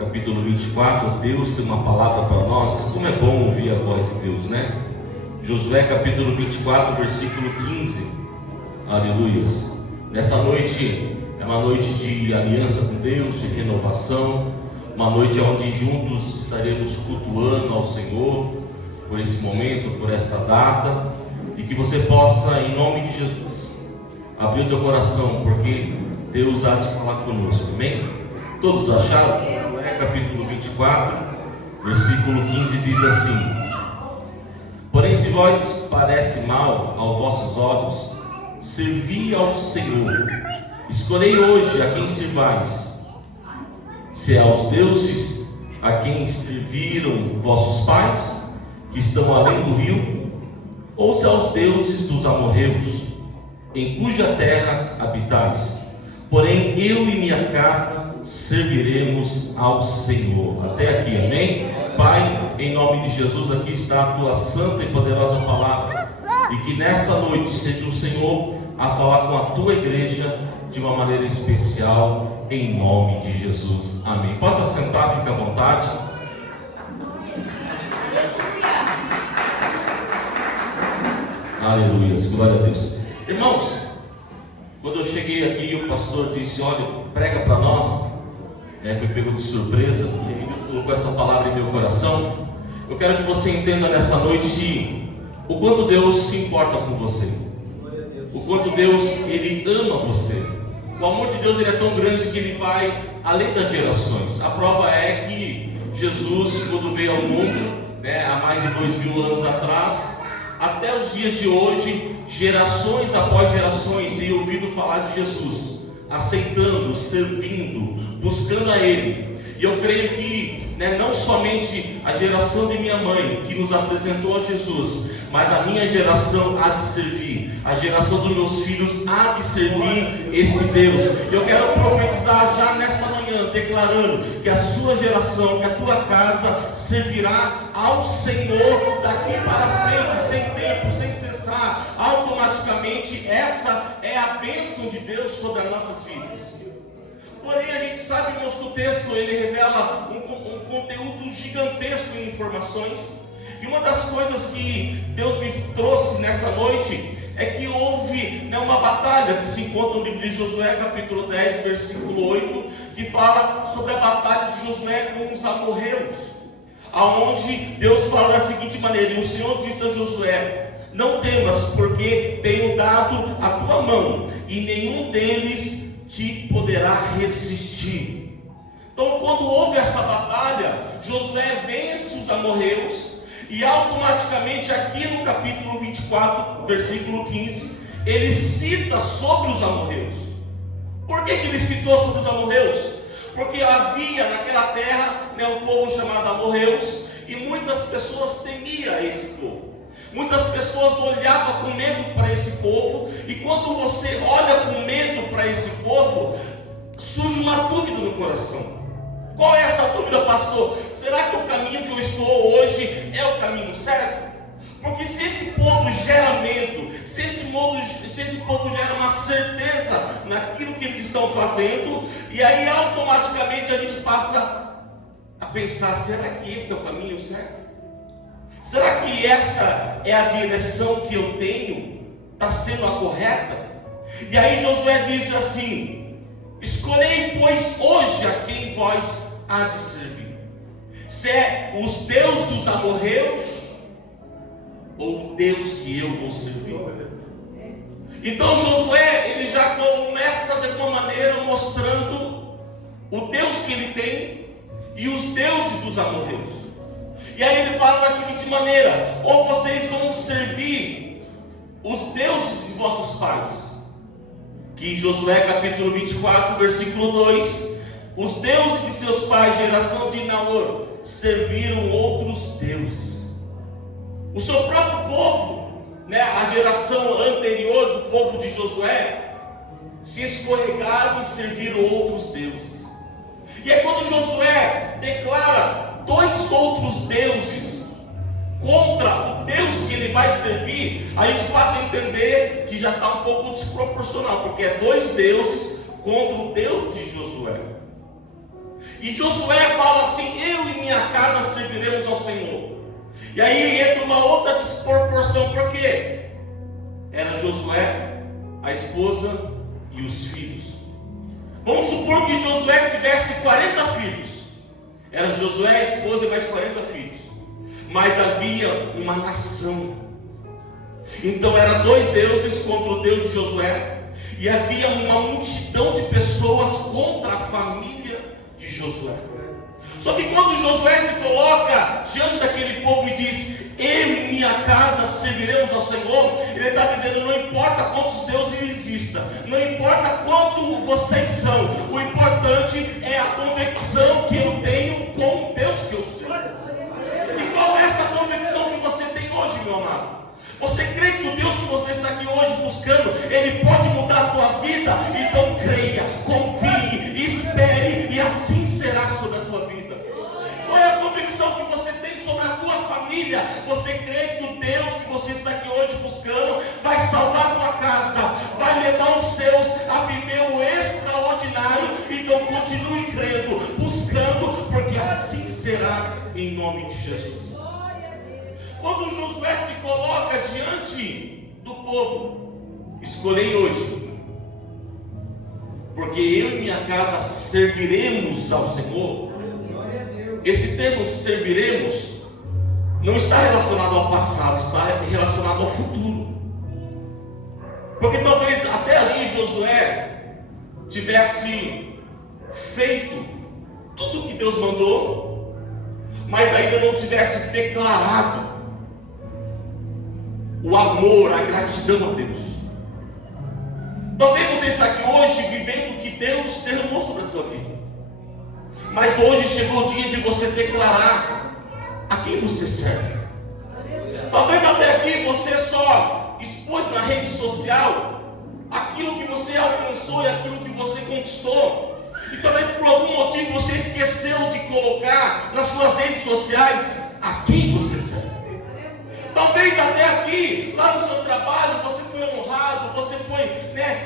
capítulo 24, Deus tem uma palavra para nós. Como é bom ouvir a voz de Deus, né? Josué capítulo 24, versículo 15. Aleluias. Nessa noite é uma noite de aliança com Deus, de renovação, uma noite onde juntos estaremos cultuando ao Senhor por esse momento, por esta data, e que você possa, em nome de Jesus, abrir o teu coração, porque Deus há de falar conosco, amém? Todos acharam? Josué capítulo 24, versículo 15 diz assim: porém, se vós parece mal aos vossos olhos, servi ao Senhor. Escolhei hoje a quem servais, se é aos deuses a quem serviram vossos pais, que estão além do rio, ou se aos deuses dos amorreus, em cuja terra habitais. Porém, eu e minha casa serviremos ao Senhor. Até aqui, amém? Pai, em nome de Jesus, aqui está a tua santa e poderosa palavra, e que nesta noite seja o Senhor a falar com a tua igreja de uma maneira especial, em nome de Jesus, amém. Possa sentar, fica à vontade. Aleluia, glória a Deus. Irmãos, quando eu cheguei aqui, o pastor disse: olha, prega para nós. Fui pego de surpresa, e Deus colocou essa palavra em meu coração. Eu quero que você entenda nessa noite o quanto Deus se importa com você, o quanto Deus, Ele ama você. O amor de Deus, Ele é tão grande que Ele vai além das gerações. A prova é que Jesus, quando veio ao mundo, há mais de 2000 anos atrás, até os dias de hoje, gerações após gerações têm ouvido falar de Jesus, aceitando, servindo, buscando a Ele. E eu creio que não somente a geração de minha mãe, que nos apresentou a Jesus, mas a minha geração há de servir, a geração dos meus filhos há de servir esse Deus. Eu quero profetizar já nessa manhã, declarando que a sua geração, que a tua casa servirá ao Senhor daqui para frente, sem tempo, sem cessar. Automaticamente essa é a bênção de Deus sobre as nossas vidas. Porém, a gente sabe, irmãos, que o texto ele revela um conteúdo gigantesco em informações. E uma das coisas que Deus me trouxe nessa noite é que houve uma batalha que se encontra no livro de Josué, capítulo 10, versículo 8, que fala sobre a batalha de Josué com os amorreus, aonde Deus fala da seguinte maneira: e o Senhor disse a Josué: não temas, porque tenho dado a tua mão, e nenhum deles te poderá resistir. Então, quando houve essa batalha, Josué vence os amorreus, e automaticamente aqui no capítulo 24, versículo 15, ele cita sobre os amorreus. Por que ele citou sobre os amorreus? Porque havia naquela terra um povo chamado amorreus, e muitas pessoas temiam esse povo. Muitas pessoas olhavam com medo para esse povo, e quando você olha com medo para esse povo, surge uma dúvida no coração. Qual é essa dúvida, pastor? Será que o caminho que eu estou hoje é o caminho certo? Porque se esse povo gera medo, se esse povo gera uma certeza naquilo que eles estão fazendo, e aí automaticamente a gente passa a pensar: será que esse é o caminho certo? Será que esta é a direção que eu tenho? Está sendo a correta? E aí Josué diz assim: escolhei, pois, hoje a quem vós há de servir, se é os deuses dos amorreus, ou o Deus que eu vou servir. Então Josué, ele já começa de uma maneira mostrando o Deus que ele tem e os deuses dos amorreus. E aí ele fala da seguinte maneira: ou vocês vão servir os deuses de vossos pais, que em Josué capítulo 24, versículo 2, os deuses de seus pais, geração de Naor, serviram outros deuses. O seu próprio povo, a geração anterior do povo de Josué, se escorregaram e serviram outros deuses. E é quando Josué declara dois outros deuses contra o Deus que ele vai servir, a gente passa a entender que já está um pouco desproporcional, porque é dois deuses contra o Deus de Josué. E Josué fala casa serviremos ao Senhor. E aí entra uma outra desproporção, por quê? Era Josué, a esposa e os filhos. Vamos supor que Josué tivesse 40 filhos. Era Josué, a esposa e mais 40 filhos. Mas havia uma nação. Então eram 2 deuses contra o Deus de Josué. E havia uma multidão de pessoas contra a família de Josué. Só que quando Josué se coloca diante daquele povo e diz: eu e minha casa serviremos ao Senhor, ele está dizendo: não importa quantos deuses existam, não importa quanto vocês são, o importante é a convicção que eu tenho com o Deus que eu sirvo. E qual é essa convicção que você tem hoje, meu amado? Você crê que o Deus que você está aqui hoje buscando, ele pode mudar a tua vida? Então creia, confie, espere, e assim será sobre a tua vida. Qual é a convicção que você tem sobre a tua família? Você crê que o Deus que você está aqui hoje buscando vai salvar a tua casa, vai levar os seus a viver o extraordinário? Então continue crendo, buscando, porque assim será em nome de Jesus. Quando Josué se coloca diante do povo: escolhei hoje, porque eu e minha casa serviremos ao Senhor. Esse termo serviremos não está relacionado ao passado, está relacionado ao futuro. Porque talvez até ali Josué tivesse feito tudo o que Deus mandou, mas ainda não tivesse declarado o amor, a gratidão a Deus. Talvez você está aqui hoje vivendo o que Deus derramou sobre a tua vida, mas hoje chegou o dia de você declarar a quem você serve. Talvez até aqui você só expôs na rede social aquilo que você alcançou e aquilo que você conquistou, e talvez por algum motivo você esqueceu de colocar nas suas redes sociais a quem você serve. Talvez até aqui, lá no seu trabalho, você foi honrado, você foi,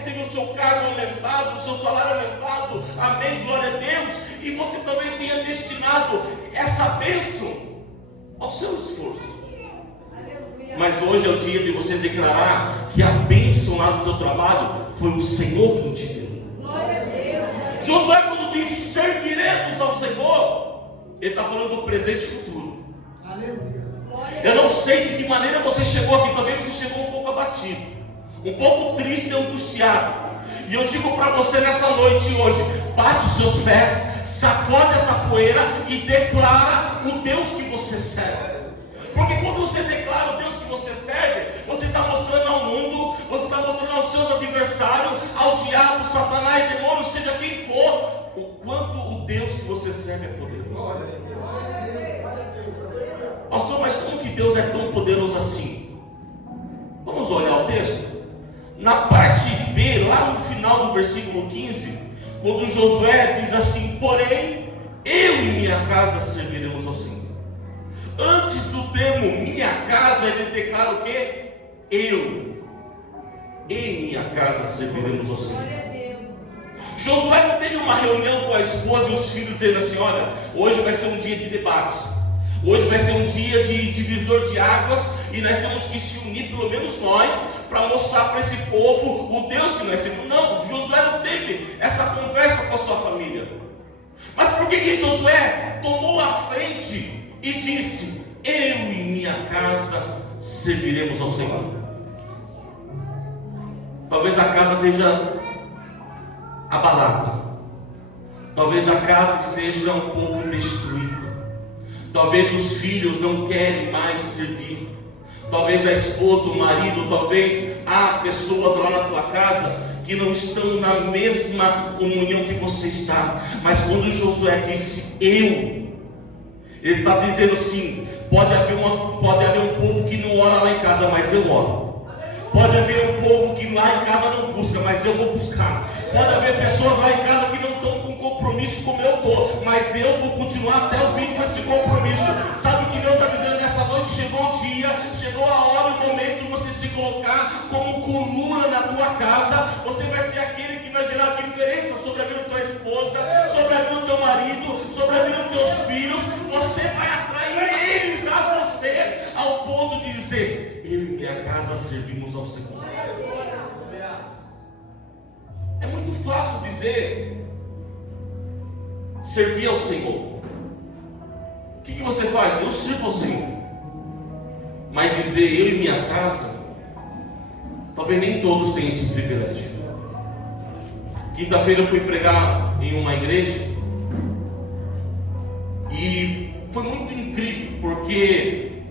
teve o seu cargo aumentado, o seu salário aumentado, amém, glória a Deus, e você também tenha destinado essa bênção ao seu esforço. Mas hoje é o dia de você declarar que a bênção lá do seu trabalho foi o Senhor que te deu. Josué, quando diz serviremos ao Senhor, ele está falando do presente e futuro. Eu não sei de que maneira você chegou aqui, também você chegou um pouco abatido, um pouco triste e angustiado. E eu digo para você nessa noite hoje: bate os seus pés, sacode essa poeira e declara o Deus que você serve. Porque quando você declara o Deus que você serve, você está mostrando ao mundo, você está mostrando aos seus adversários, ao diabo, Satanás, demônio, seja quem for, o quanto o Deus que você serve é poderoso. Pastor, mas como que Deus é tão poderoso assim? Vamos olhar o texto. Na parte B, lá no final do versículo 15, quando Josué diz assim: porém, eu e minha casa serviremos ao Senhor. Antes do termo minha casa, ele declara o quê? Eu e minha casa serviremos ao Senhor. Josué não teve uma reunião com a esposa e os filhos dizendo assim: olha, hoje vai ser um dia de debates. Hoje vai ser um dia de divisor de águas, e nós temos que se unir, pelo menos nós, para mostrar para esse povo o Deus que nós servimos. Não, Josué não teve essa conversa com a sua família. Mas por que Josué tomou a frente e disse: eu e minha casa serviremos ao Senhor? Talvez a casa esteja abalada, talvez a casa esteja um pouco destruída. Talvez os filhos não querem mais servir. Talvez a esposa, o marido, talvez há pessoas lá na tua casa que não estão na mesma comunhão que você está. Mas quando Josué disse ele está dizendo assim: pode haver um povo que não ora lá em casa, mas eu oro. Pode haver um povo que lá em casa não busca, mas eu vou buscar. Pode haver pessoas lá em casa que não estão com compromisso como eu estou, mas eu vou continuar até o fim com esse compromisso. Sabe o que Deus está dizendo nessa noite? Chegou o dia, chegou a hora, o momento de você se colocar como coluna na tua casa. Você vai ser aquele que vai gerar diferença sobre a vida da tua esposa, sobre a vida do teu marido, sobre a vida dos teus filhos. Você vai servimos ao Senhor. É muito fácil dizer servir ao Senhor. O que você faz? Eu sirvo ao Senhor. Mas dizer eu e minha casa, talvez nem todos tenham esse privilégio. Quinta-feira eu fui pregar em uma igreja e foi muito incrível, porque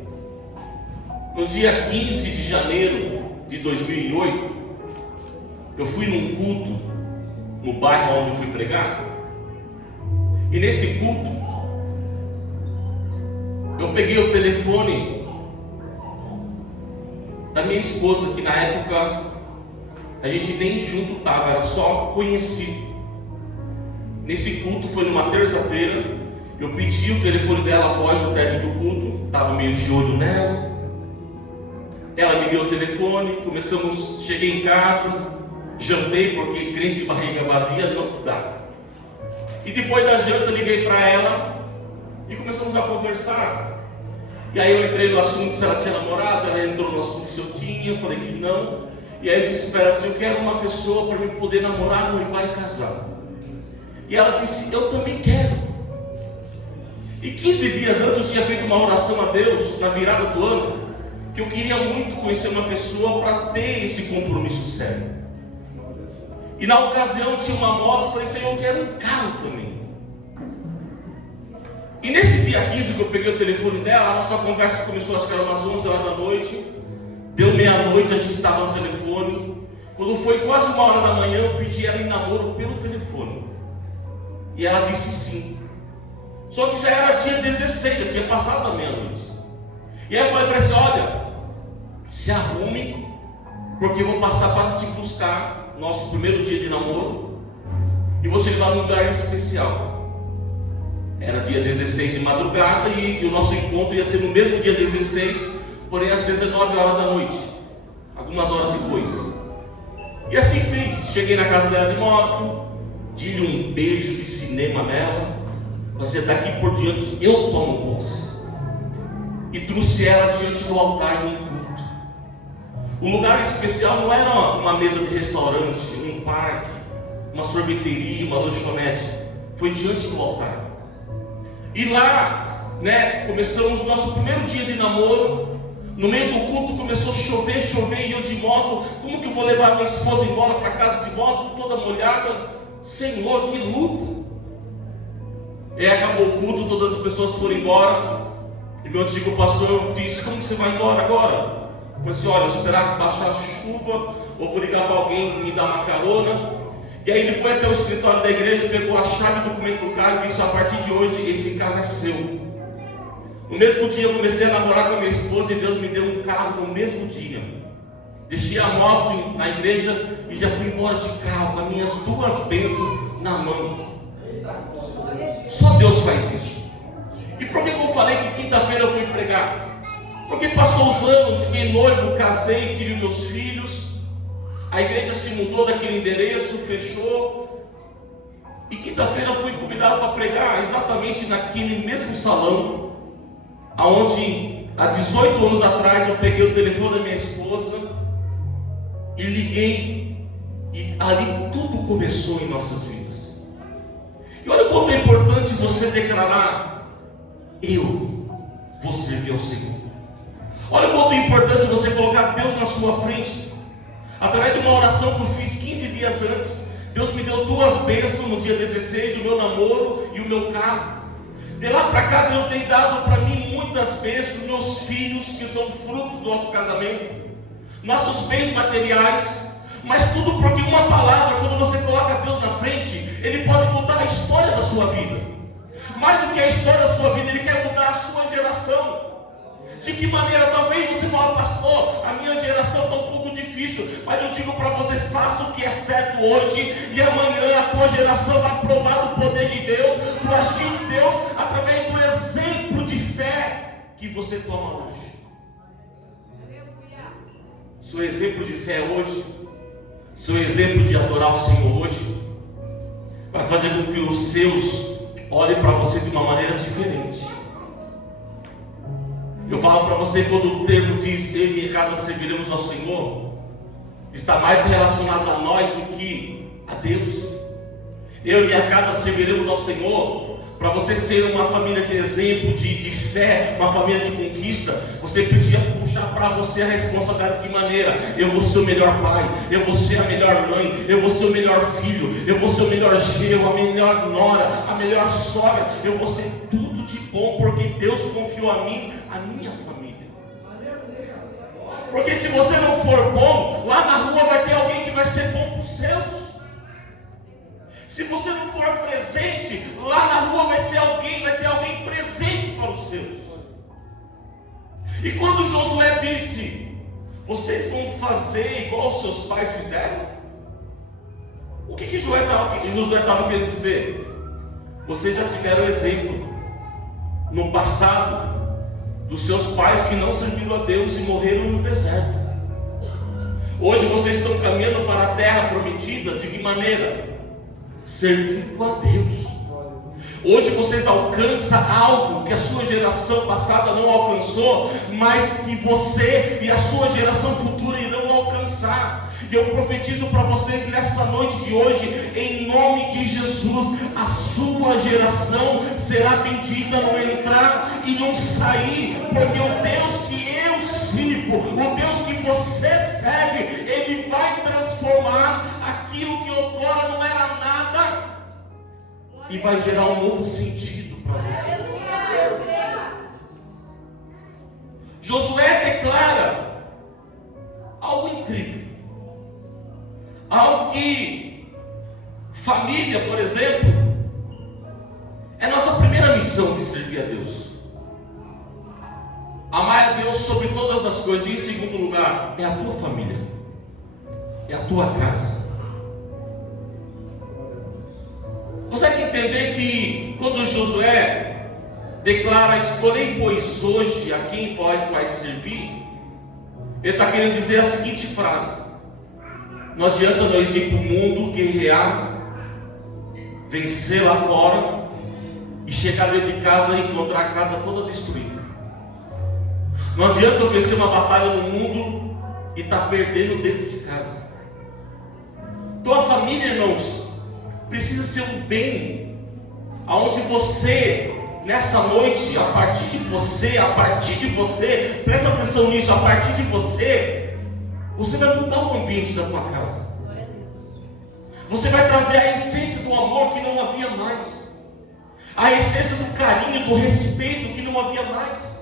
no dia 15 de janeiro de 2008 eu fui num culto no bairro onde eu fui pregar, e nesse culto eu peguei o telefone da minha esposa, que na época a gente nem junto estava, era só conhecido. Nesse culto foi numa terça-feira, eu pedi o telefone dela após o término do culto, estava meio de olho nela. Ela me deu o telefone, cheguei em casa, jantei, porque crente de barriga vazia não dá. E depois da janta liguei para ela e começamos a conversar. E aí eu entrei no assunto se ela tinha namorado, ela entrou no assunto se eu tinha, eu falei que não. E aí eu disse para ela assim, eu quero uma pessoa para me poder namorar, noivar e casar. E ela disse, eu também quero. E 15 dias antes eu tinha feito uma oração a Deus, na virada do ano, que eu queria muito conhecer uma pessoa para ter esse compromisso sério. E na ocasião tinha uma moto, eu falei, Senhor, eu quero um carro também. E nesse dia 15 que eu peguei o telefone dela, a nossa conversa começou, acho que era umas 11 horas da noite. Deu meia-noite, a gente estava no telefone. Quando foi quase 1h da manhã, eu pedi ela em namoro pelo telefone. E ela disse sim. Só que já era dia 16, já tinha passado a meia-noite. E aí eu falei para ela assim, olha, se arrume, porque eu vou passar para te buscar, nosso primeiro dia de namoro, e vou te levar num lugar especial. Era dia 16 de madrugada e o nosso encontro ia ser no mesmo dia 16, porém às 19 horas da noite, algumas horas depois. E assim fiz. Cheguei na casa dela de moto, dei um beijo de cinema nela. Você daqui por diante eu tomo posse. E trouxe ela diante do altar num culto. O lugar especial não era uma mesa de restaurante, um parque, uma sorveteria, uma lanchonete. Foi diante do altar. E lá, começamos o nosso primeiro dia de namoro. No meio do culto começou a chover, e eu de moto. Como que eu vou levar minha esposa embora para casa de moto, toda molhada? Senhor, que luta! E aí acabou o culto, todas as pessoas foram embora. E meu antigo pastor disse, como que você vai embora agora? Eu falei assim, olha, eu vou esperar baixar a chuva, ou vou ligar para alguém me dar uma carona. E aí ele foi até o escritório da igreja, pegou a chave do documento do carro e disse, a partir de hoje esse carro é seu. No mesmo dia eu comecei a namorar com a minha esposa e Deus me deu um carro no mesmo dia. Deixei a moto na igreja e já fui embora de carro, com as minhas 2 bênçãos na mão. Só Deus faz isso. E por que eu falei que quinta-feira eu fui pregar? Porque passou os anos, fiquei noivo, casei, tive meus filhos. A igreja se mudou daquele endereço, fechou. E quinta-feira eu fui convidado para pregar exatamente naquele mesmo salão, aonde há 18 anos atrás eu peguei o telefone da minha esposa e liguei, e ali tudo começou em nossas vidas. E olha o quanto é importante você declarar, eu vou servir ao Senhor. Olha o quanto é importante você colocar Deus na sua frente. Através de uma oração que eu fiz 15 dias antes, Deus me deu 2 bênçãos no dia 16, o meu namoro e o meu carro. De lá para cá, Deus tem dado para mim muitas bênçãos, meus filhos, que são frutos do nosso casamento, nossos bens materiais, mas tudo porque uma palavra, quando você coloca Deus na frente, Ele pode mudar a história da sua vida. Mais do que a história da sua vida, Ele quer mudar a sua geração. De que maneira? Talvez você fale, pastor, a minha geração está um pouco difícil, mas eu digo para você, faça o que é certo hoje, e amanhã a tua geração vai provar do poder de Deus, do agir de Deus, através do exemplo de fé que você toma hoje. Seu exemplo de fé hoje, seu exemplo de adorar o Senhor hoje, vai fazer com que os seus olhem para você de uma maneira diferente. Eu falo para você, quando o termo diz eu e minha casa serviremos ao Senhor, está mais relacionado a nós do que a Deus. Eu e minha casa serviremos ao Senhor. Para você ser uma família de exemplo, de fé, uma família de conquista, você precisa puxar para você a responsabilidade. De que maneira? Eu vou ser o melhor pai, eu vou ser a melhor mãe, eu vou ser o melhor filho, eu vou ser o melhor genro, a melhor nora, a melhor sogra, eu vou ser tudo de bom, porque Deus confiou a mim, a minha família. Porque se você não for bom, lá na rua vai ter alguém que vai ser bom para os seus. Se você não for presente, lá na rua vai ter alguém presente para os seus. E quando Josué disse, vocês vão fazer igual os seus pais fizeram? O que Josué estava querendo dizer? Vocês já tiveram exemplo no passado dos seus pais que não serviram a Deus e morreram no deserto. Hoje vocês estão caminhando para a terra prometida. De que maneira? Servindo a Deus. Hoje vocês alcançam algo que a sua geração passada não alcançou, mas que você e a sua geração futura irão alcançar. E eu profetizo para vocês nessa noite de hoje, em nome de Jesus, a sua geração será bendita no entrar e no sair, porque o Deus que eu sirvo, o Deus que você serve, Ele vai transformar aquilo que outrora não era nada e vai gerar um novo sentido para você. Josué declara algo incrível, algo que família, por exemplo, é nossa primeira missão de servir a Deus. Amar a Deus sobre todas as coisas. E em segundo lugar, é a tua família, é a tua casa. Consegue entender que quando Josué declara, escolhei pois hoje a quem vós vais servir, ele está querendo dizer a seguinte frase: não adianta nós ir para o mundo, guerrear, vencer lá fora e chegar dentro de casa e encontrar a casa toda destruída. Não adianta eu vencer uma batalha no mundo e estar perdendo dentro de casa. Tua família, irmãos, precisa ser um bem, aonde você, nessa noite, a partir de você, presta atenção nisso, a partir de você vai mudar o ambiente da tua casa. Você vai trazer a essência do amor que não havia mais, a essência do carinho, do respeito que não havia mais.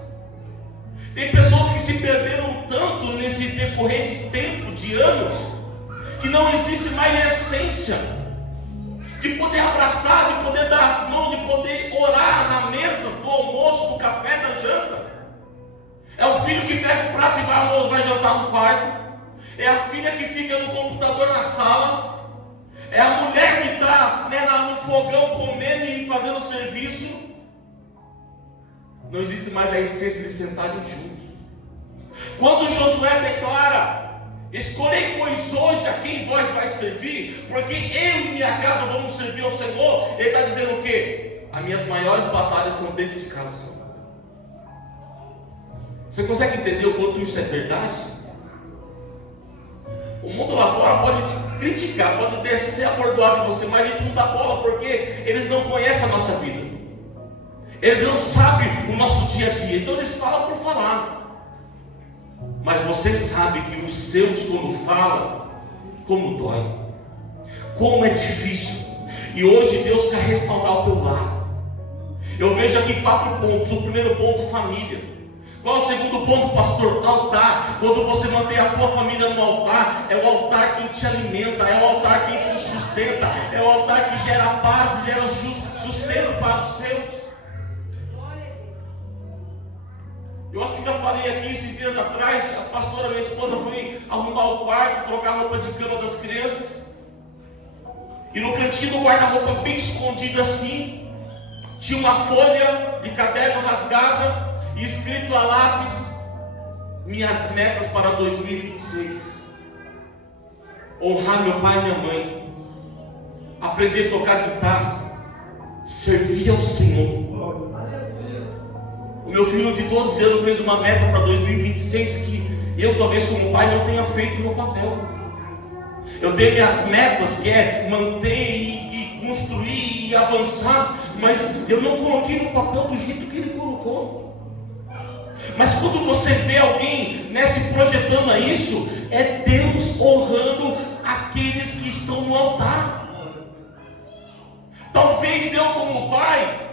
Tem pessoas que se perderam tanto nesse decorrer de tempo, de anos, que não existe mais a essência de poder abraçar, de poder dar as mãos, de poder orar na mesa do almoço, do café, da janta. É o filho que pega o prato e vai jantar no quarto. É a filha que fica no computador na sala. É a mulher que está no fogão comendo e fazendo serviço. Não existe mais a essência de sentarem juntos. Quando Josué declara, escolhei pois hoje a quem vós vais servir, porque eu e minha casa vamos servir ao Senhor, ele está dizendo o quê? As minhas maiores batalhas são dentro de casa. Você consegue entender o quanto isso é verdade? O mundo lá fora pode te criticar, pode descer a bordoada de você, mas a gente não dá bola, porque eles não conhecem a nossa vida. Eles não sabem o nosso dia a dia, então eles falam por falar. Mas você sabe que os seus, quando falam, como dói, como é difícil. E hoje Deus quer restaurar o teu lar. Eu vejo aqui 4 pontos. O primeiro ponto, família. Qual é o segundo ponto, pastor? Altar. Quando você mantém a tua família no altar, é o altar que te alimenta, é o altar que te sustenta, é o altar que gera paz, gera sustento para os seus. Eu acho que já falei aqui esses dias atrás, a pastora, minha esposa, foi arrumar o quarto, trocar a roupa de cama das crianças. E no cantinho do guarda-roupa, bem escondido assim, tinha uma folha de caderno rasgada e escrito a lápis: minhas metas para 2026. Honrar meu pai e minha mãe, aprender a tocar guitarra, servir ao Senhor. O meu filho de 12 anos fez uma meta para 2026 que eu, talvez como pai, não tenha feito no papel. Eu tenho minhas metas, que é manter e construir e avançar, mas eu não coloquei no papel do jeito que ele colocou. Mas quando você vê alguém se projetando a isso, é Deus honrando aqueles que estão no altar. Talvez eu como pai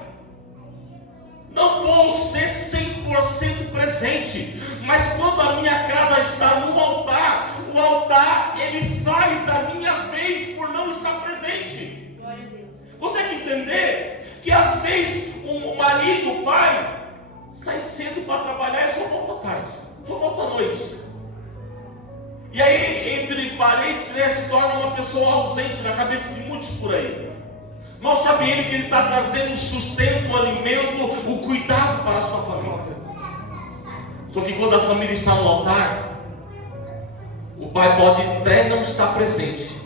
não vou ser 100% presente, mas quando a minha casa está no altar, o altar ele faz a minha vez por não estar presente. Glória a Deus. Você tem que entender que às vezes o marido, o pai, sai cedo para trabalhar e só volta tarde, só volta à noite. E aí, entre parentes, se torna uma pessoa ausente na cabeça de muitos por aí. Mal sabe ele que ele está trazendo o sustento, o alimento, o cuidado para a sua família. Só que quando a família está no altar, o pai pode até não estar presente,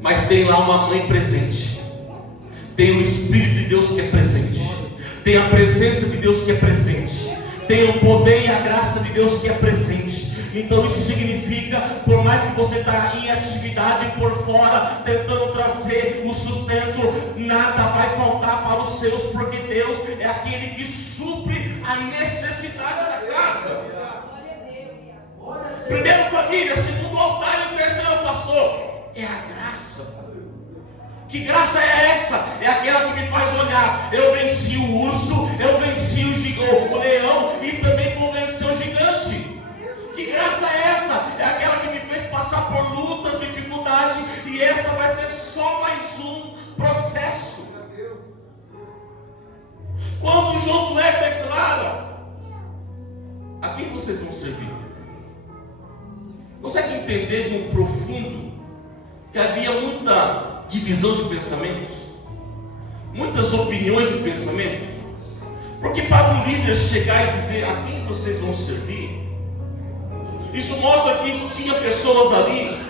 mas tem lá uma mãe presente, tem o Espírito de Deus que é presente, tem a presença de Deus que é presente, tem o poder e a graça de Deus que é presente. Então isso significa, por mais que você está em atividade por fora, tentando trazer o sustento, nada vai faltar para os seus, porque Deus é aquele que supre a necessidade da casa. Primeiro família, segundo altar, e terceiro pastor, é a graça. Que graça é essa? É aquela que me faz olhar, eu venci o urso, eu venci o leão e também vou vencer o gigante. Que graça é essa? É aquela que me fez passar por lutas, dificuldades, e essa vai ser só mais um processo. Quando Josué declara, a quem vocês vão servir? Consegue entender no profundo que havia muita divisão de pensamentos, muitas opiniões de pensamentos? Porque para um líder chegar e dizer a quem vocês vão servir, isso mostra que tinha pessoas ali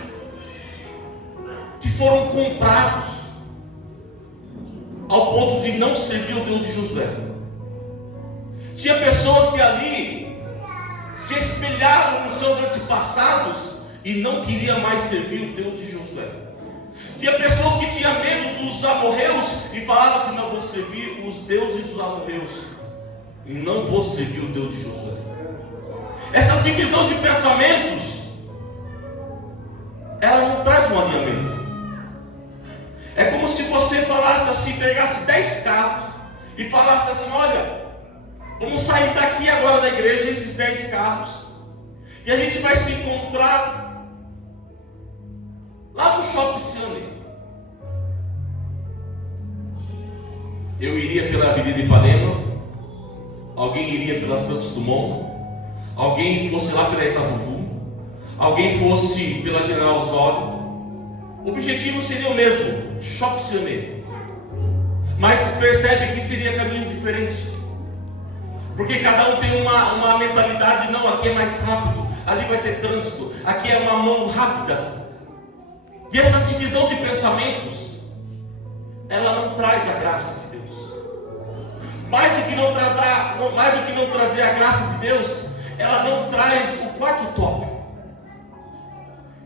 que foram comprados ao ponto de não servir o Deus de Josué. Tinha pessoas que ali se espelharam nos seus antepassados e não queriam mais servir o Deus de Josué. Tinha pessoas que tinham medo dos amorreus e falavam assim: não vou servir os deuses dos amorreus e não vou servir o Deus de Josué. Essa divisão de pensamentos, ela não traz um alinhamento. É como se você falasse assim, pegasse 10 carros e falasse assim: olha, vamos sair daqui agora da igreja, esses 10 carros, e a gente vai se encontrar lá no Shopping Ciane. Eu iria pela Avenida Ipanema, alguém iria pela Santos Dumont, alguém fosse lá pela Itavuvu, alguém fosse pela General Osório. O objetivo seria o mesmo, Shopping Ciane, mas percebe que seria caminhos diferentes, porque cada um tem uma mentalidade. Não, aqui é mais rápido, ali vai ter trânsito, aqui é uma mão rápida. E essa divisão de pensamentos, ela não traz a graça de Deus. Mais do que não trazer a graça de Deus, ela não traz o quarto tópico,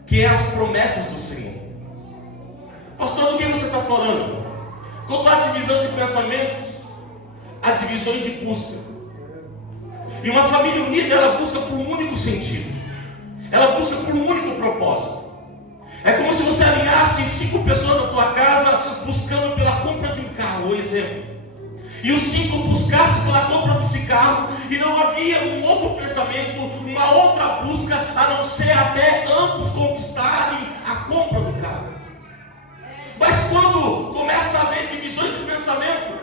que é as promessas do Senhor. Pastor, do que você está falando? Quando há divisão de pensamentos, há divisões de busca. E uma família unida, ela busca por um único sentido, ela busca por um único propósito. É como se você alinhasse 5 pessoas na tua casa buscando pela compra de um carro, por exemplo, e os 5 buscassem pela compra desse carro, e não havia um outro pensamento, uma outra busca, a não ser até ambos conquistarem a compra do carro. Mas quando começa a haver divisões de pensamento,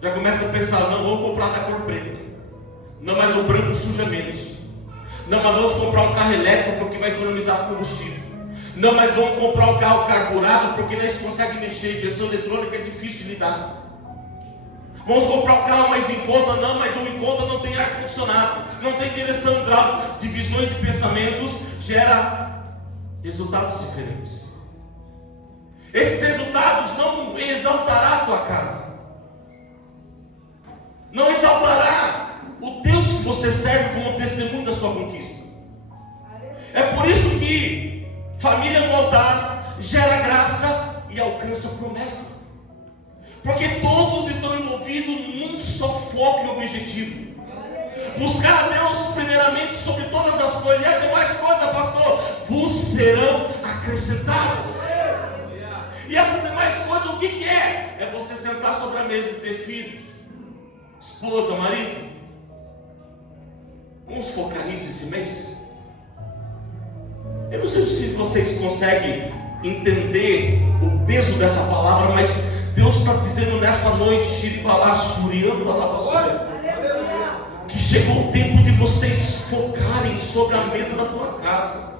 já começa a pensar: não, vamos comprar da cor preta, não, mas o branco suja menos. Não, mas vamos comprar um carro elétrico porque vai economizar combustível. Não, mas vamos comprar um carro carburado porque nem se consegue mexer, injeção eletrônica é difícil de lidar. Vamos comprar um carro mais em conta. Não, mas o em conta não tem ar-condicionado, não tem direção hidráulica. Divisões de pensamentos gera resultados diferentes. Esses resultados não exaltará a tua casa. testemunho da sua conquista. É por isso que família no altar gera graça e alcança promessa. Porque todos estão envolvidos num só foco e objetivo. Buscar a Deus primeiramente sobre todas as coisas. E as demais coisas, pastor, vos serão acrescentadas. E essas demais coisas, o que é? É você sentar sobre a mesa e dizer: filhos, esposa, marido, vamos focar nisso esse mês? Eu não sei se vocês conseguem entender o peso dessa palavra, mas Deus está dizendo nessa noite, que chegou o tempo de vocês focarem sobre a mesa da tua casa,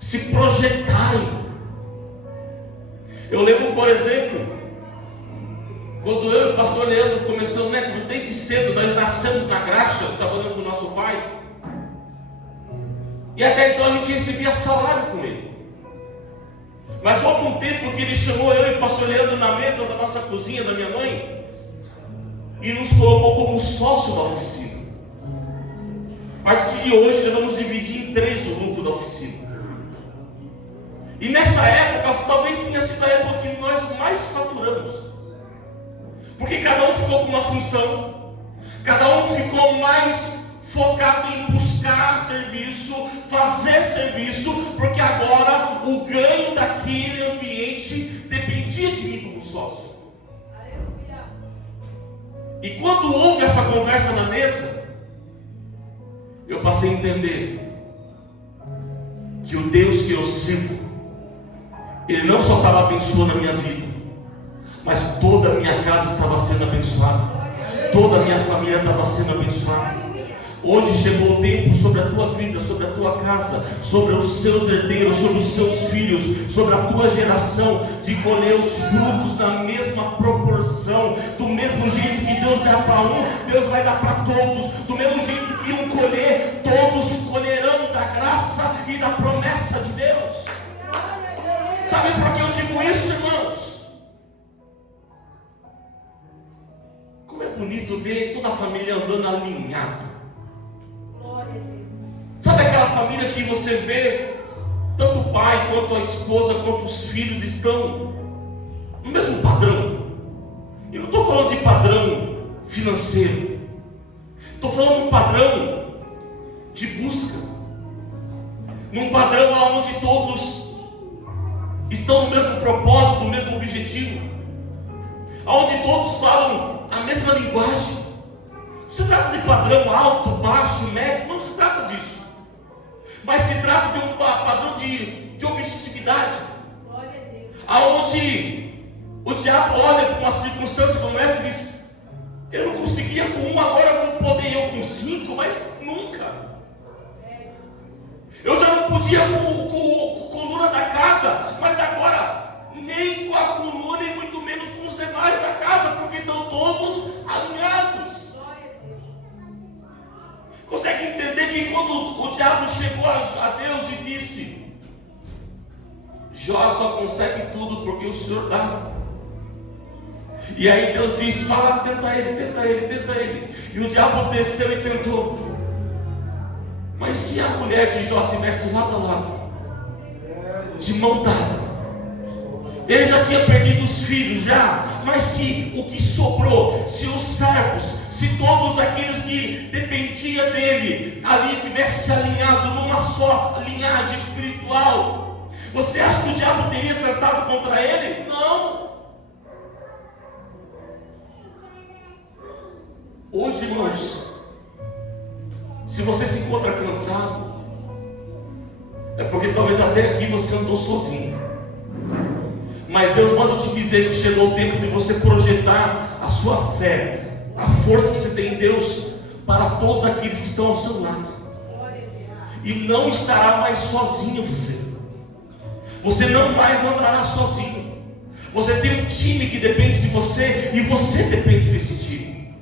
se projetarem. Eu lembro, por exemplo, quando eu e o pastor Leandro começamos, desde cedo, nós nascemos na graxa, trabalhando com o nosso pai. E até então a gente recebia salário com ele. Mas houve um tempo que ele chamou eu e o pastor Leandro na mesa da nossa cozinha, da minha mãe, e nos colocou como sócio da oficina. A partir de hoje nós vamos dividir em 3 o lucro da oficina. E nessa época, talvez tenha sido a época que nós mais faturamos. Porque cada um ficou com uma função, cada um ficou mais focado em buscar serviço, fazer serviço, porque agora o ganho daquele ambiente dependia de mim como sócio. E quando houve essa conversa na mesa, eu passei a entender que o Deus que eu sirvo, Ele não só estava abençoando a minha vida, mas toda a minha casa estava sendo abençoada, toda a minha família estava sendo abençoada. Hoje chegou o tempo sobre a tua vida, sobre a tua casa, sobre os seus herdeiros, sobre os seus filhos, sobre a tua geração, de colher os frutos na mesma proporção. Do mesmo jeito que Deus dá para um, Deus vai dar para todos. Do mesmo jeito que um colher, todos colherão da graça e da promessa de Deus. Sabe por que eu digo isso, irmãos? Como é bonito ver toda a família andando alinhada. Sabe aquela família que você vê, tanto o pai, quanto a esposa, quanto os filhos estão no mesmo padrão? Eu não estou falando de padrão financeiro, estou falando de um padrão de busca, num padrão onde todos estão no mesmo propósito, no mesmo objetivo, onde todos falam a mesma linguagem. Não se trata de padrão alto, baixo, médio, não se trata disso. Mas se trata de um padrão de objetividade, aonde o diabo olha para uma circunstância como essa e diz: eu não conseguia com 1, agora eu vou poder eu com 5, mas nunca. Eu já não podia com a coluna da casa, mas agora nem com a coluna e muito menos com os demais da casa, porque estão todos alinhados. Consegue entender que quando o diabo chegou a Deus e disse: Jó só consegue tudo porque o Senhor dá. E aí Deus disse: fala, tenta ele. E o diabo desceu e tentou. Mas se a mulher de Jó estivesse lado a lado, de mão dada, ele já tinha perdido os filhos já. Mas se o que sobrou, se os servos, se todos aqueles que dependiam dele ali tivesse alinhado numa só linhagem espiritual, você acha que o diabo teria tentado contra ele? Não. Hoje, irmãos, se você se encontra cansado, é porque talvez até aqui você andou sozinho. Mas Deus manda te dizer que chegou o tempo de você projetar a sua fé, a força que você tem em Deus, para todos aqueles que estão ao seu lado. E não estará mais sozinho você. Você não mais andará sozinho. Você tem um time que depende de você, e você depende desse time.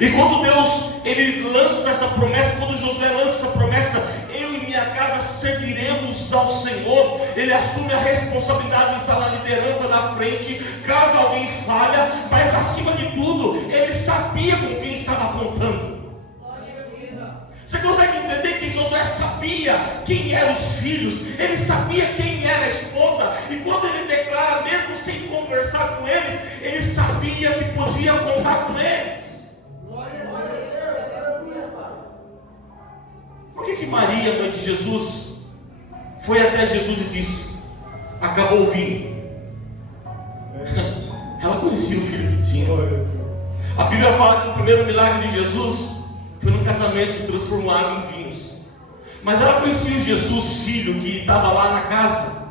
E quando Deus, Ele lança essa promessa, quando Josué lança essa promessa: eu e minha casa serviremos ao Senhor. Ele assume a responsabilidade de estar na liderança, na frente, caso alguém falha. Mas acima de tudo, ele sabia com quem estava contando. Você consegue ele sabia quem era a esposa, e quando ele declara, mesmo sem conversar com eles, ele sabia que podia contar com eles. Por que Maria, mãe de Jesus, foi até Jesus e disse: acabou o vinho? Ela conhecia o filho que tinha. A Bíblia fala que o primeiro milagre de Jesus foi no casamento, transformou água em vinhos. Mas ela conhecia o Jesus filho que estava lá na casa,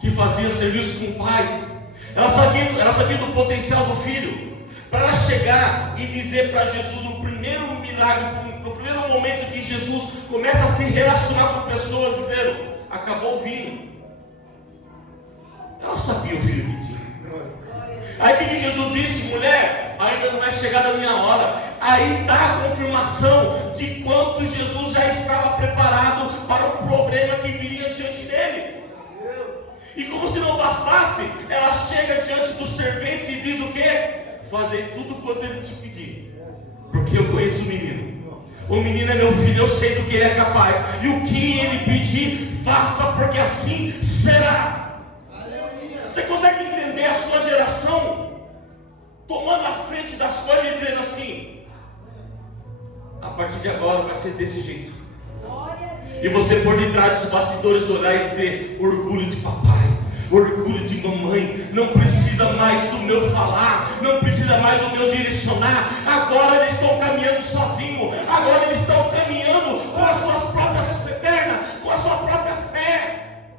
que fazia serviço com o pai. Ela sabia do potencial do filho. Para ela chegar e dizer para Jesus, no primeiro milagre, no primeiro momento que Jesus começa a se relacionar com pessoas, dizendo: acabou o vinho. Ela sabia o filho que tinha. Aí que Jesus disse: mulher, ainda não é chegada a minha hora. Aí dá a confirmação de quanto Jesus já estava preparado para o problema que viria diante dele. E como se não bastasse, ela chega diante dos serventes e diz o quê? Fazei tudo quanto ele te pedir, porque eu conheço o menino. O menino é meu filho, eu sei do que ele é capaz, e o que ele pedir, faça, porque assim será. Você consegue entender a sua geração tomando a frente das coisas e dizendo assim: a partir de agora vai ser desse jeito. E você por detrás dos bastidores olhar e dizer: orgulho de papai, orgulho de mamãe, não precisa mais do meu falar, não precisa mais do meu direcionar. Agora eles estão caminhando sozinhos, agora eles estão caminhando com as suas próprias pernas, com a sua própria fé.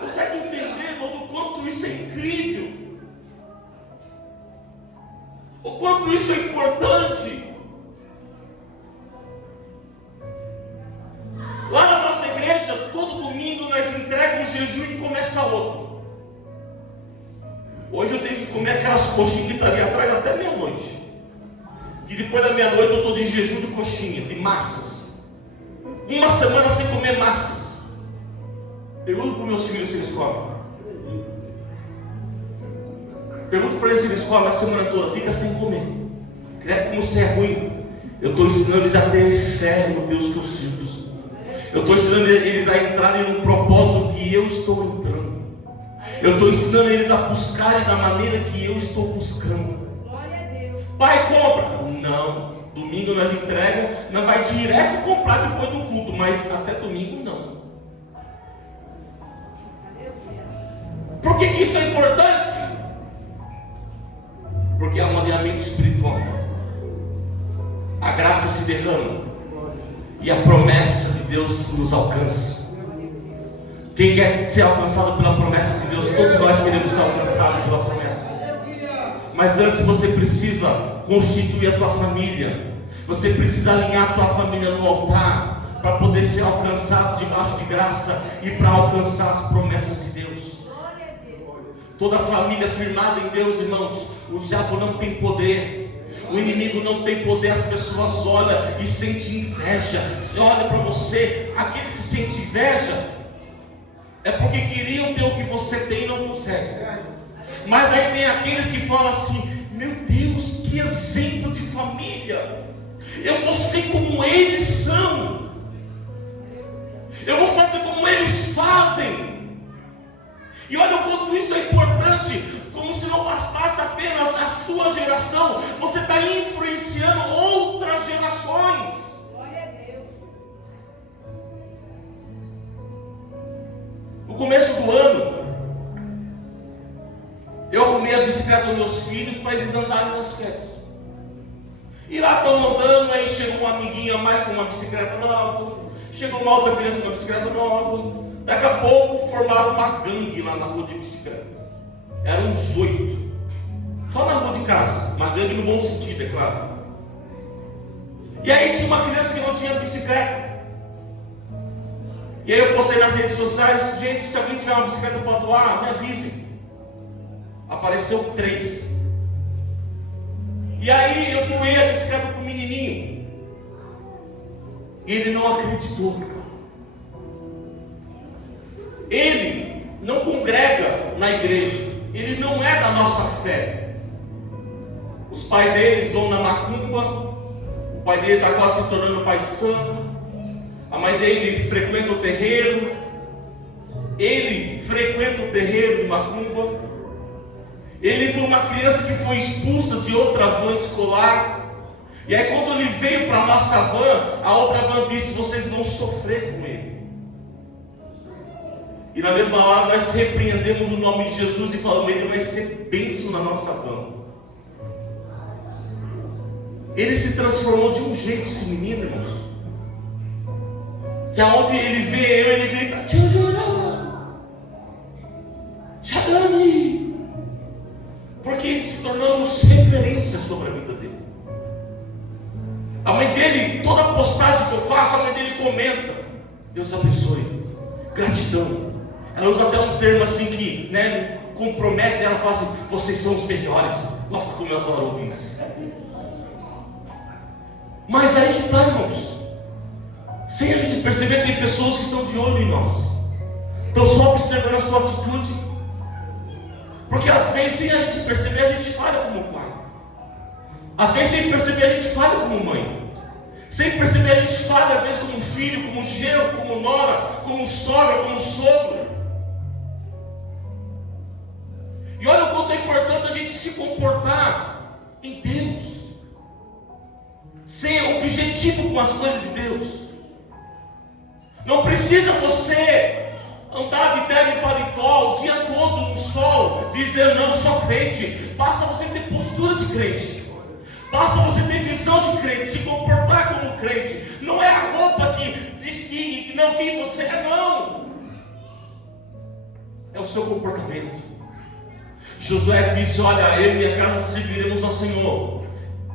Consegue entender, irmãos, o quanto isso é incrível? O quanto isso é importante? Lá na nossa igreja, todo domingo nós entregamos um jejum e começa outro. Hoje eu tenho que comer aquelas coxinhas que estão ali atrás até meia-noite. E depois da meia-noite eu estou de jejum de coxinha, de massas. Uma semana sem comer massas. Pergunto para os meus filhos se eles comem. Pergunto para eles se eles comem a semana toda. Fica sem comer. Como se é ruim. Eu estou ensinando eles a ter fé no Deus que eu sirvo. Eu estou ensinando eles a entrarem no propósito que eu estou entrando. Eu estou ensinando eles a buscarem da maneira que eu estou buscando. Glória a Deus. Pai, compra. Não. Domingo nós entregamos, nós vai direto comprar depois do culto, mas até domingo não. Por que isso é importante? Porque há um alinhamento espiritual. A graça se derrama e a promessa de Deus nos alcança. Quem quer ser alcançado pela promessa de Deus? Todos nós queremos ser alcançados pela promessa. Mas antes você precisa constituir a tua família. Você precisa alinhar a tua família no altar para poder ser alcançado debaixo de graça e para alcançar as promessas de Deus. Toda família firmada em Deus, irmãos, o diabo não tem poder. O inimigo não tem poder. As pessoas olham e sentem inveja. Você olha para você, aqueles que sentem inveja é porque queriam ter o que você tem e não conseguem. Mas aí tem aqueles que falam assim: meu Deus, que exemplo de família! Eu vou ser como eles são. Eu vou fazer como eles fazem. E olha o quanto isso é importante. Como se não bastasse apenas a sua geração, você está influenciando outras gerações. Glória a Deus. No começo do ano, eu arrumei a bicicleta dos meus filhos para eles andarem nas férias. E lá estão andando, aí chegou uma amiguinha mais com uma bicicleta nova, chegou uma outra criança com uma bicicleta nova. Daqui a pouco formaram uma gangue lá na rua de bicicleta. Eram uns 8. Só na rua de casa. Uma gangue no bom sentido, é claro. E aí tinha uma criança que não tinha bicicleta. E aí eu postei nas redes sociais: gente, se alguém tiver uma bicicleta para doar, me avisem. Apareceu 3. E aí eu doei a bicicleta para o menininho. E ele não acreditou. Ele não congrega na igreja. Ele não é da nossa fé. Os pais deles vão na macumba. O pai dele está quase se tornando pai de santo. A mãe dele frequenta o terreiro. ele frequenta o terreiro de macumba, ele foi uma criança que foi expulsa de outra van escolar, e aí quando ele veio para a nossa van, a outra van disse: vocês vão sofrer com ele. E na mesma hora nós repreendemos o nome de Jesus e falamos: ele vai ser bênção na nossa van. Ele se transformou de um jeito, esse menino, irmãos, que aonde ele vê eu, ele grita: Jadani, porque se tornamos referência sobre a vida dele. A mãe dele, toda postagem que eu faço, a mãe dele comenta: Deus abençoe, gratidão. Ela usa até um termo assim que, né, compromete. Ela fala assim: vocês são os melhores. Nossa, como eu adoro ouvir isso. Mas aí que está, irmãos, sem a gente perceber, tem pessoas que estão de olho em nós, estão só observando a sua atitude, porque às vezes, sem a gente perceber, a gente falha como pai, às vezes sem perceber, a gente falha como mãe, sem perceber, a gente falha às vezes como filho, como genro, como nora, como sogra, como sogro. E olha o quanto é importante a gente se comportar em Deus, ser objetivo com as coisas de Deus. Não precisa você andar de terno e paletó o dia todo no sol, dizer: não, eu sou crente. Basta você ter postura de crente, basta você ter visão de crente, se comportar como crente. Não é a roupa que distingue não quem você é, não. É o seu comportamento. Josué disse: olha, eu e minha casa serviremos ao Senhor.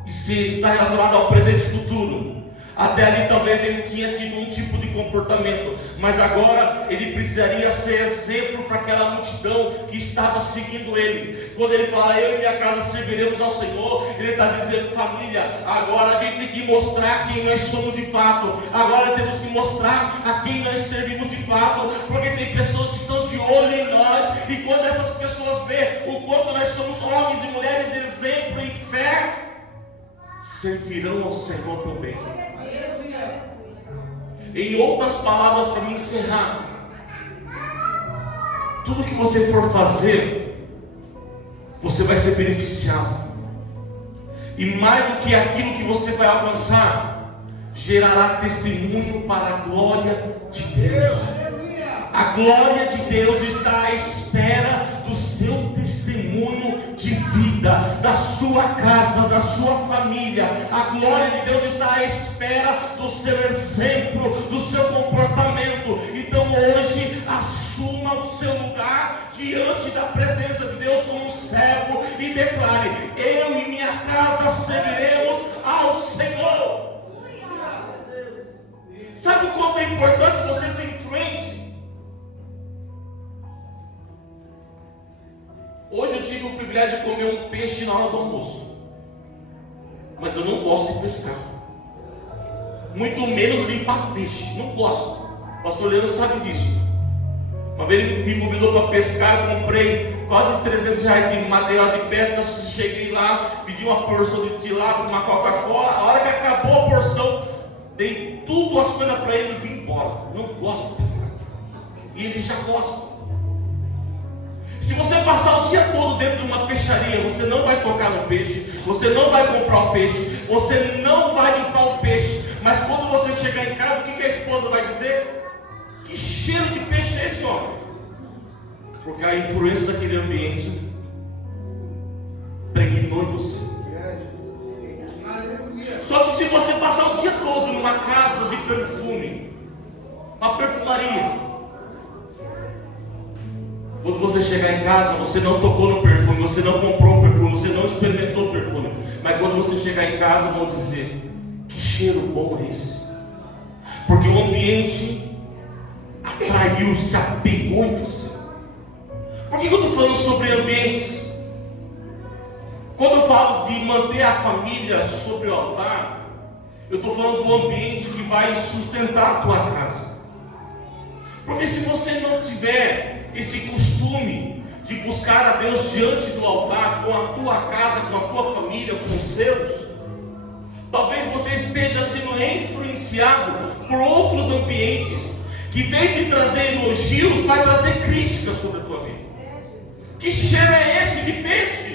E se está relacionado ao presente e futuro. Até ali talvez ele tinha tido um tipo de comportamento, mas agora ele precisaria ser exemplo para aquela multidão que estava seguindo ele. Quando ele fala: eu e minha casa serviremos ao Senhor, ele está dizendo: família, agora a gente tem que mostrar quem nós somos de fato. Agora temos que mostrar a quem nós servimos de fato, porque tem pessoas que estão de olho em nós, e quando essas pessoas veem o quanto nós somos homens e mulheres exemplo em fé, servirão ao Senhor também. Em outras palavras, para me encerrar, tudo que você for fazer, você vai ser beneficiado, e mais do que aquilo que você vai alcançar, gerará testemunho para a glória de Deus. A glória de Deus está à espera do seu testemunho de vida, da sua casa, da sua família. A glória de Deus está à espera do seu exemplo, do seu comportamento. Então hoje, assuma o seu lugar diante da presença de Deus como servo e declare: eu e minha casa serviremos ao Senhor. Sabe o quanto é importante você ser influente? Hoje eu tive o privilégio de comer um peixe na hora do almoço, mas eu não gosto de pescar, muito menos limpar peixe, não gosto. O pastor Leandro sabe disso. Uma vez ele me convidou para pescar, eu comprei quase R$300 de material de pesca. Cheguei lá, pedi uma porção de tilápia, uma Coca-Cola. A hora que acabou a porção, dei tudo as coisas para ele e vim embora. Não gosto de pescar, e ele já gosta. Se você passar o dia todo dentro de uma peixaria, você não vai tocar no peixe, você não vai comprar o peixe, você não vai limpar o peixe. Mas quando você chegar em casa, o que a esposa vai dizer? Que cheiro de peixe é esse, homem? Porque a influência daquele ambiente pregnou em você. Só que se você passar o dia todo numa casa de perfume, uma perfumaria, quando você chegar em casa, você não tocou no perfume, você não comprou o perfume, você não experimentou o perfume, mas quando você chegar em casa, vão dizer: que cheiro bom é esse? Porque o ambiente atraiu, se apegou em você. Por que eu estou falando sobre ambientes? Quando eu falo de manter a família sobre o altar, eu estou falando do ambiente que vai sustentar a tua casa. Porque se você não tiver esse costume de buscar a Deus diante do altar, com a tua casa, com a tua família, com os seus, talvez você esteja sendo influenciado por outros ambientes que em vez de trazer elogios, vai trazer críticas sobre a tua vida. Que cheiro é esse de peixe?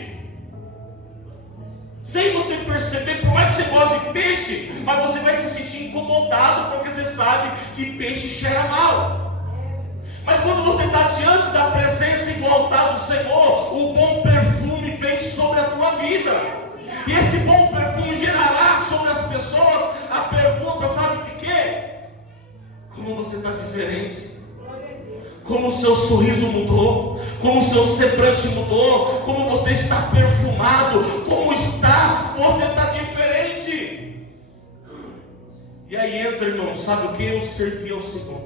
Sem você perceber, por mais que você goste de peixe, mas você vai se sentir incomodado, porque você sabe que peixe cheira mal. Mas quando você está diante da presença e do altar do Senhor, o bom perfume vem sobre a tua vida. E esse bom perfume gerará sobre as pessoas a pergunta, sabe de quê? Como você está diferente? Como o seu sorriso mudou? Como o seu semblante mudou? Como você está perfumado? Como está? Você está diferente. E aí entra, irmão, sabe o que? Eu servi ao Senhor.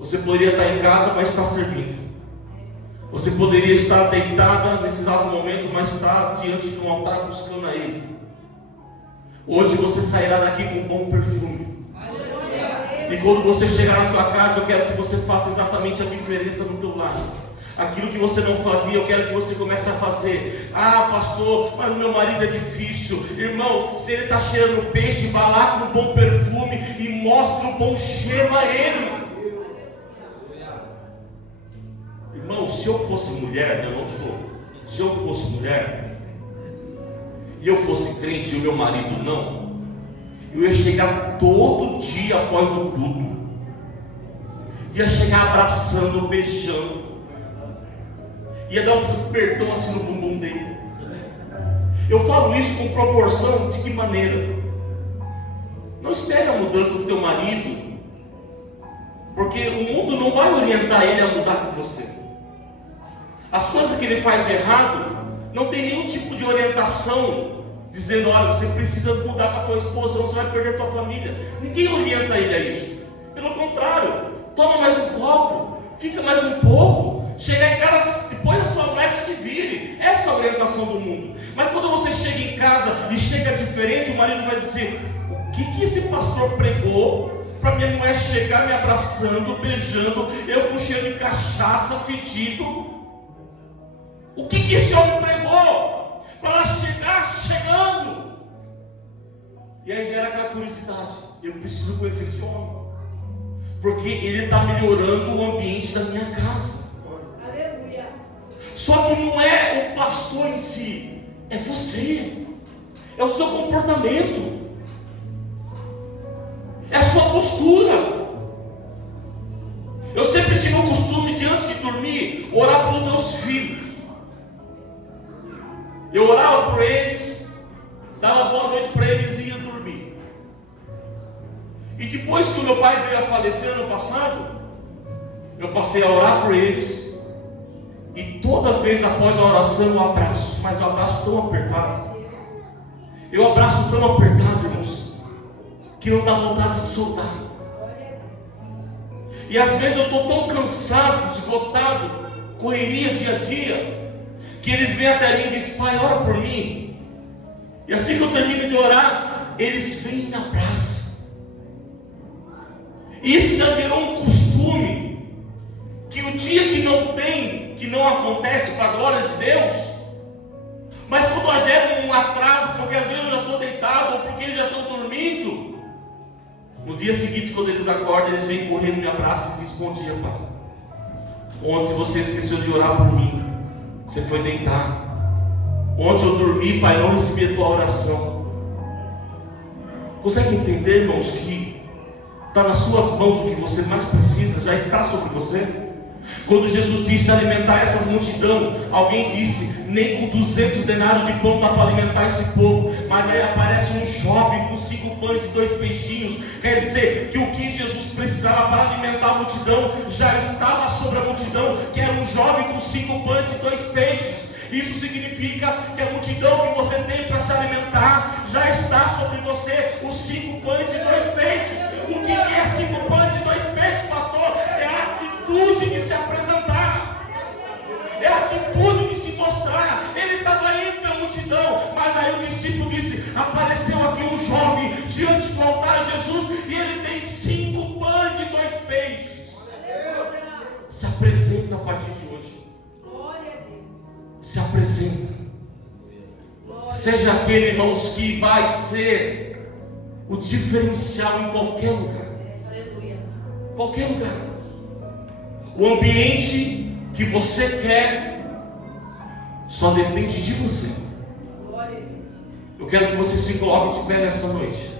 Você poderia estar em casa, mas está servindo. Você poderia estar deitada nesse exato momento, mas está diante de um altar buscando a Ele. Hoje você sairá daqui com um bom perfume. E quando você chegar na tua casa, eu quero que você faça exatamente a diferença no teu lar. Aquilo que você não fazia, eu quero que você comece a fazer. Ah, pastor, mas o meu marido é difícil. Irmão, se ele está cheirando peixe, vá lá com um bom perfume e mostre um bom cheiro a ele. Irmão, se eu fosse mulher, eu não sou. Se eu fosse mulher e eu fosse crente e o meu marido não, eu ia chegar todo dia após o culto, ia chegar abraçando, beijando, ia dar um perdão assim no bumbum dele. Eu falo isso com proporção de que maneira? Não espere a mudança do teu marido, porque o mundo não vai orientar ele a mudar com você. As coisas que ele faz de errado, não tem nenhum tipo de orientação dizendo, olha, você precisa mudar com a tua esposa, senão você vai perder a tua família. Ninguém orienta ele a isso. Pelo contrário, toma mais um copo, fica mais um pouco, chegar em casa, depois a sua mulher que se vire. Essa é a orientação do mundo. Mas quando você chega em casa e chega diferente, o marido vai dizer, o que esse pastor pregou para minha mulher chegar me abraçando, beijando, eu com cheiro de cachaça, fedido? O que esse homem pregou? Para ela chegar chegando. E aí gera aquela curiosidade. Eu preciso conhecer esse homem, porque ele está melhorando o ambiente da minha casa. Aleluia. Só que não é o pastor em si, é você. É o seu comportamento, é a sua postura. Eu sempre tive o costume de, antes de dormir, orar pelos meus filhos. Eu orava por eles, dava boa noite para eles e ia dormir. E depois que o meu pai veio a falecer ano passado, eu passei a orar por eles. E toda vez após a oração eu abraço, mas eu abraço tão apertado. Eu abraço tão apertado, irmãos, que não dá vontade de soltar. E às vezes eu estou tão cansado, esgotado, correria dia a dia, que eles vêm até mim e dizem, pai, ora por mim. E assim que eu termino de orar, eles vêm na praça. E isso já gerou um costume, que o dia que não tem, que não acontece para a glória de Deus, mas quando gera um atraso, porque às vezes eu já estou deitado, ou porque eles já estão dormindo, no dia seguinte, quando eles acordam, eles vêm correndo, me abraçam e dizem, bom dia, pai. Ontem você esqueceu de orar por mim, você foi deitar. Ontem eu dormi, pai, não recebi a tua oração. Consegue entender, irmãos, que está nas suas mãos o que você mais precisa, já está sobre você? Quando Jesus disse alimentar essas multidão, alguém disse, nem com 200 denários de pão dá para alimentar esse povo. Mas aí aparece um jovem com 5 pães e 2 peixinhos. Quer dizer que o que Jesus precisava para alimentar a multidão já estava sobre a multidão, que era um jovem com 5 pães e 2 peixes. Isso significa que a multidão que você tem para se alimentar já está sobre você, os 5 pães e 2 peixes. O que é 5 pães e 2 peixes, pastor? É a atitude de se apresentar, é a atitude de se mostrar. Ele estava entre a multidão, mas aí o discípulo disse, apareceu aqui um jovem diante do altar de Jesus, e ele tem 5 pães e 2 peixes. Se apresenta a partir de hoje. Se apresenta. Seja aquele, irmãos, que vai ser o diferencial em qualquer lugar. Qualquer lugar. O ambiente que você quer só depende de você. Eu quero que você se coloque de pé nessa noite.